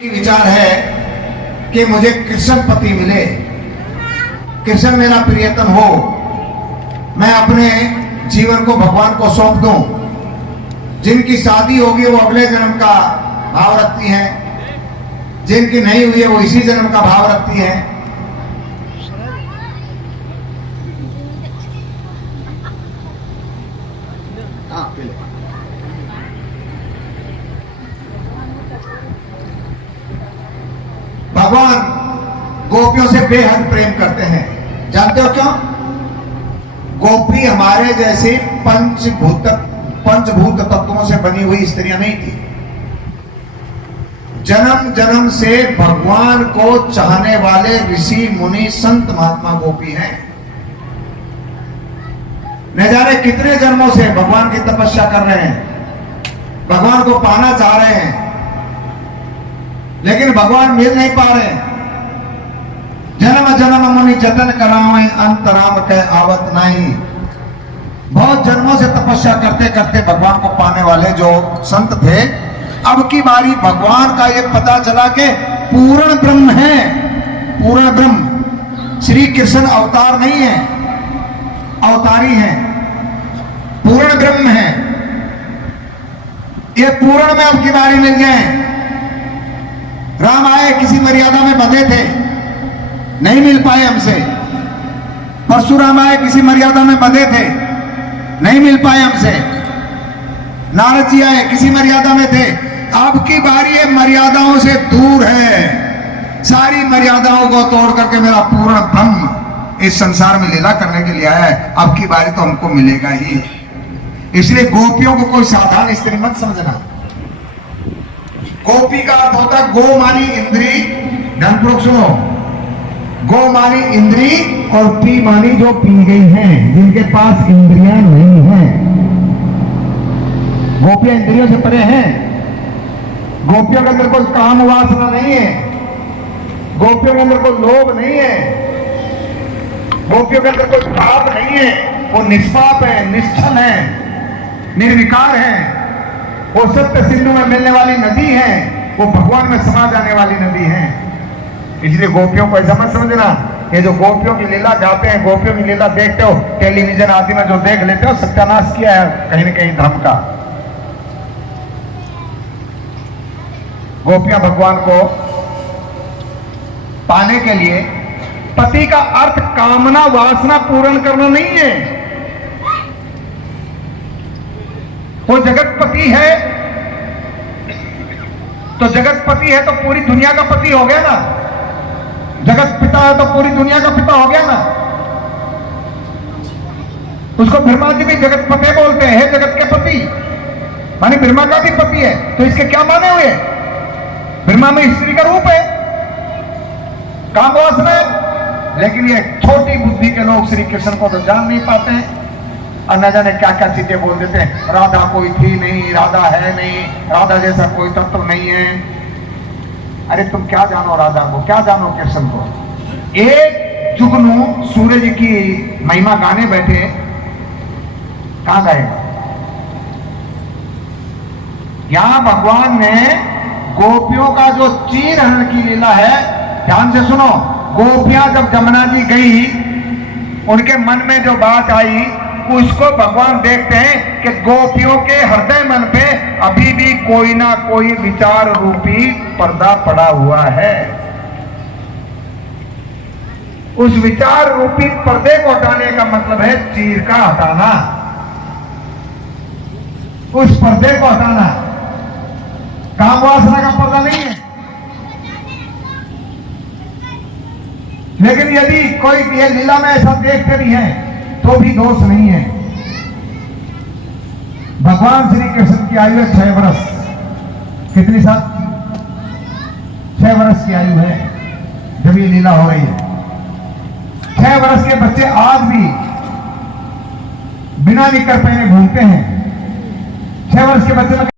विचार है कि मुझे कृष्ण पति मिले, कृष्ण मेरा प्रियतम हो, मैं अपने जीवन को भगवान को सौंप दूं। जिनकी शादी होगी वो अगले जन्म का भाव रखती हैं, जिनकी नहीं हुई है वो इसी जन्म का भाव रखती हैं। भगवान गोपियों से बेहद प्रेम करते हैं। जानते हो क्यों? गोपी हमारे जैसे पंचभूत तत्वों से बनी हुई स्त्रियां नहीं थी। जन्म जन्म से भगवान को चाहने वाले ऋषि मुनि संत महात्मा गोपी हैं। न जाने कितने जन्मों से भगवान की तपस्या कर रहे हैं, भगवान को पाना चाह रहे हैं, लेकिन भगवान मिल नहीं पा रहे। जन्म जन्म मुनि जतन करावे, अंतराम के आवत नहीं। बहुत जन्मों से तपस्या करते करते भगवान को पाने वाले जो संत थे, अब की बारी भगवान का ये पता चला कि पूर्ण ब्रह्म है। पूर्ण ब्रह्म श्री कृष्ण अवतार नहीं है, अवतारी है, पूर्ण ब्रह्म है। ये पूर्ण में अब की बारी मिल जाए। राम आए, किसी मर्यादा में बंधे थे, नहीं मिल पाए हमसे। परशुराम आए, किसी मर्यादा में बंधे थे, नहीं मिल पाए हमसे। नारद जी आए, किसी मर्यादा में थे। अब की बारी ये मर्यादाओं से दूर है। सारी मर्यादाओं को तोड़ करके मेरा पूर्ण ब्रह्म इस संसार में लीला करने के लिए आया है। अब की बारी तो हमको मिलेगा ही। इसलिए गोपियों को कोई साधारण स्त्री मत समझना। गोपी का अर्थ होता है गो मानी इंद्री, ध्यानपूर्वक सुनो, गो मानी इंद्री और पी मानी जो पी गई हैं, जिनके पास इंद्रियां नहीं हैं। गोपियां इंद्रियों से परे हैं। गोपियों के अंदर कोई काम वासना नहीं है, गोपियों के अंदर कोई लोभ नहीं है, गोपियों के अंदर कोई पाप नहीं है। वो निष्पाप है, निश्चल है, निर्विकार है। वो सत्य सिंधु में मिलने वाली नदी है, वो भगवान में समा जाने वाली नदी है। इसलिए गोपियों को ऐसा मत समझना। ये जो गोपियों की लीला गाते हैं, गोपियों की लीला देखते हो टेलीविजन आदि में जो देख लेते हो, सत्यानाश किया है कहीं न कहीं धर्म का। गोपियां भगवान को पाने के लिए, पति का अर्थ कामना वासना पूर्ण करना नहीं है। वो जगतपति है, तो जगतपति है तो पूरी दुनिया का पति हो गया ना। जगत पिता है तो पूरी दुनिया का पिता हो गया ना। उसको ब्रह्मा जी भी जगतपति बोलते हैं, हे जगत के पति, माने ब्रह्मा का भी पति है। तो इसके क्या माने हुए? ब्रह्मा में स्त्री का रूप है, काम वासना है। लेकिन ये छोटी बुद्धि के लोग श्री कृष्ण को तो जान नहीं पाते हैं और न जाने क्या क्या चीजें बोल देते हैं। राधा कोई थी नहीं, राधा है नहीं, राधा जैसा कोई तत्व नहीं है। अरे तुम क्या जानो राधा को, क्या जानो कृष्ण को? एक जुगनू सूरज की महिमा गाने बैठे, कहां गाएगा? यहां भगवान ने गोपियों का जो चीरहरण की लीला है, ध्यान से सुनो। गोपियां जब जमुना जी गई, उनके मन में जो बात आई उसको भगवान देखते हैं कि गोपियों के हृदय मन पे अभी भी कोई ना कोई विचार रूपी पर्दा पड़ा हुआ है। उस विचार रूपी पर्दे को हटाने का मतलब है चीर का हटाना, उस पर्दे को हटाना। काम वासना का पर्दा नहीं है। लेकिन यदि कोई ये लीला में ऐसा देखते भी हैं तो भी दोष नहीं है। भगवान श्री कृष्ण की आयु है 6 वर्ष। कितनी साल? 6 वर्ष की आयु है जब ये लीला हो रही है। 6 वर्ष के बच्चे आज भी बिना निकर पहने घूमते हैं। 6 वर्ष के बच्चे